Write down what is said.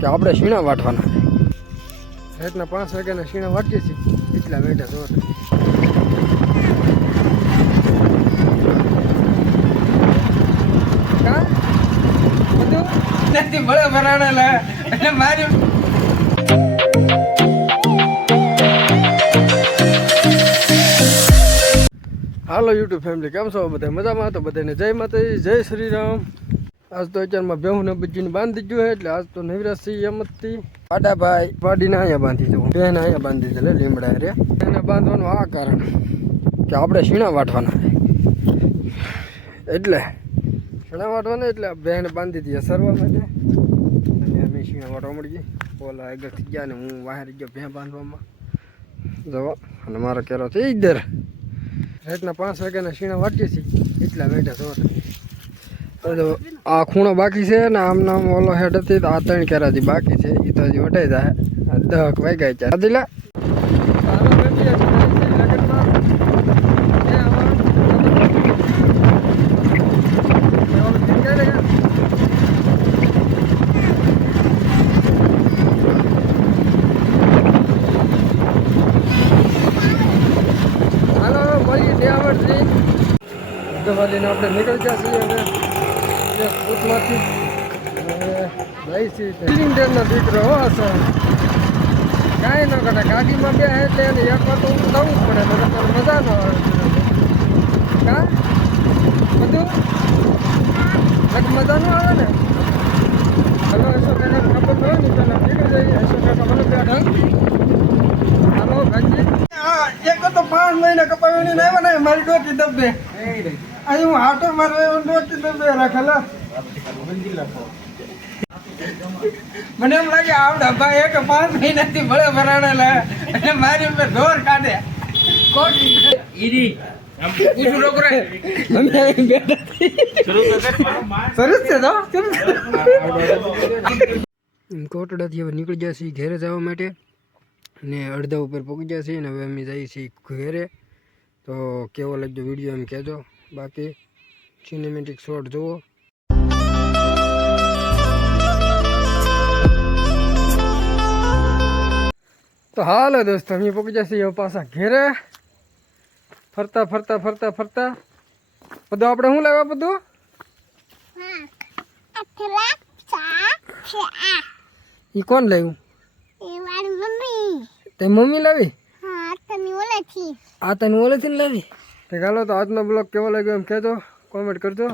કે આપણે શીણા વાટવાના રાતના 5 વાગ્યાના શીણા વાટીએ છીએ એટલા બેઠા જો કા બધું નથી ભલે ભરાણેલા એટલે મારી હાલો યુટ્યુબ ફેમિલી કેમ છો બધા મજામાં તો બધાને જય માતાજી જય શ્રી રામ આજ તો અત્યારમાં બેહુને બજીને બાંધી ગયું એટલે આજ તો નવરાશી એમથી પાડા ભાઈ પાડીને અહીંયા બાંધી દઉં બેન અહીંયા બાંધી દે લીમડા રે એને બાંધવાનું આ કારણ કે આપણે શીણા વાટવાના એટલે શીણા વાટવાના એટલે બેન બાંધી દઈએ સરવા માટે અને અમે શીણા વાટવા મળી ગઈ બોલા આગળથી ગયા ને હું બહાર ગયો ભેં બાંધવામાં જવા અને મારો કેરો છે ઈધર રાતના 5 વાગ્યાના શીણા વાટીએ છીએ એટલા બેઠા છો આ ખૂણો બાકી છે ને આમ નામ ઓલો હેડ હતી તો આ 3 કેરાથી બાકી છે એ તો હજી વટાઈ જાય 10 વાગ્યા છે દિલા વાલીને આપણે નીકળી ગયા છીએ હવે ભૂતમાંથી જઈ છીએ સિલિન્ડરનો દીકરો હો સર કાંઈ ન કરે ગાડીમાં બે એટલે એને એક વાર તો જવું જ પડે મજા ન આવે કા બધું મજા ન આવે ને હલો અશોક કાકા ખબર ન હોય ને પેલા નીકળી જઈએ અશોક કાકા મને બેઠા હાલો ભાઈ એક તો 5 મહિના કપાવીને આવ્યા ને મારી ડોકી દબે અહીં હું આટો મારવા ડોકી દબે રાખેલા મને એમ લાગે આવડા ભાઈ એક 5 મહિનાથી ભલે ભરાણેલા અને મારી ઉપર ઢોર કાઢે કોટડાથી હવે નીકળી ગયા છીએ ઘેરે જવા માટે ને અડધા ઉપર પહોંચી ગયા છીએ ને હવે અમે જઈએ છીએ ઘેરે તો કેવો લાગ્યો વિડીયો એમ કહેજો બાકી સિનેમેટિક શોટ જુઓ તો હાલો દોસ્તો અમે પહોંચી ગયા છીએ પાછા ઘેરે ફરતા ફરતા ફરતા ફરતા બધું આપણે શું લાવ્યા બધું એ કોણ લાવ્યું તે મમ્મી લાવી આ તને ઓલેથી લાવી તો ચાલો તો આજનો બ્લોગ કેવો લાગ્યો એમ કહેજો કોમેન્ટ કરજો